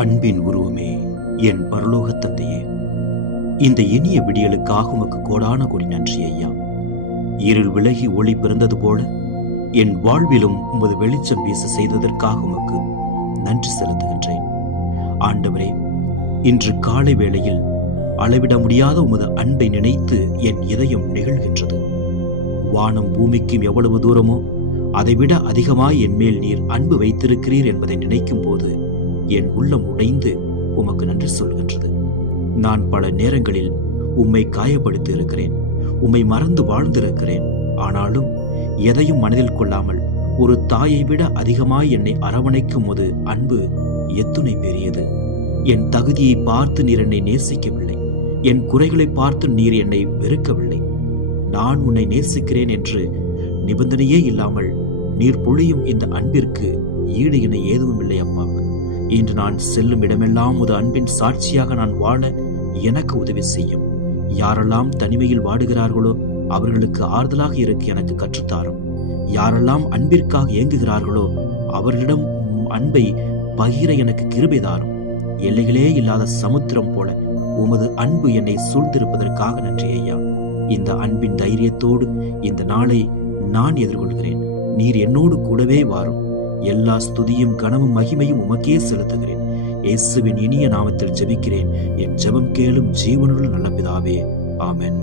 அன்பின் உருவமே, என் பரலோக தந்தையே, இந்த இனிய விடியலுக்காக உமக்கு கோடான கோடி நன்றி ஐயா. இருள் விலகி ஒளி பிறந்தது போல என் வாழ்விலும் உமது வெளிச்சம் வீச செய்ததற்காக உமக்கு நன்றி செலுத்துகின்றேன். ஆண்டவரே, இன்று காலை வேளையில் அளவிட முடியாத உமது அன்பை நினைத்து என் இதயம் நெகிழ்கின்றது. வானம் பூமிக்கும் எவ்வளவு தூரமோ அதைவிட அதிகமாய் என் மேல் நீர் அன்பு வைத்திருக்கிறீர் என்பதை நினைக்கும் போது என் உள்ளம் உடைந்து உமக்கு நன்றி சொல்கின்றது. நான் பல நேரங்களில் உம்மை காயப்படுத்தி இருக்கிறேன், உம்மை மறந்து வாழ்ந்திருக்கிறேன். ஆனாலும் எதையும் மனதில் கொள்ளாமல் ஒரு தாயை விட அதிகமாய் என்னை அரவணைக்கும் போது அன்பு எத்துணை பெரியது. என் தகுதியை பார்த்து நீர் என்னை நேசிக்கவில்லை, என் குறைகளை பார்த்து நீர் என்னை வெறுக்கவில்லை. நான் உன்னை நேசிக்கிறேன் என்று நிபந்தனையே இல்லாமல் நீர் பொழியும் இந்த அன்பிற்கு ஈடு என எதுவும் இல்லை அப்பா. இன்று நான் செல்லும் இடமெல்லாம் உமது அன்பின் சாட்சியாக நான் வாழ எனக்கு உதவி செய்யும். யாரெல்லாம் தனிமையில் வாடுகிறார்களோ அவர்களுக்கு ஆறுதலாக இருக்க எனக்கு கற்றுத்தாரும். யாரெல்லாம் அன்பிற்காக ஏங்குகிறார்களோ அவர்களிடம் அன்பை பகிர எனக்கு கிருபை தாரும். எல்லைகளே இல்லாத சமுத்திரம் போல உமது அன்பு என்னை சூழ்ந்திருப்பதற்காக நன்றி ஐயா. இந்த அன்பின் தைரியத்தோடு இந்த நாளை நான் எதிர்கொள்கிறேன். நீர் என்னோடு கூடவே வாரும். எல்லா ஸ்துதியும் கனமும் மகிமையும் உமக்கே செலுத்துகிறேன். இயேசுவின் இனிய நாமத்தில் ஜெபிக்கிறேன். என் ஜெபம் கேளும் ஜீவனுள்ள நல்ல பிதாவே. ஆமென்.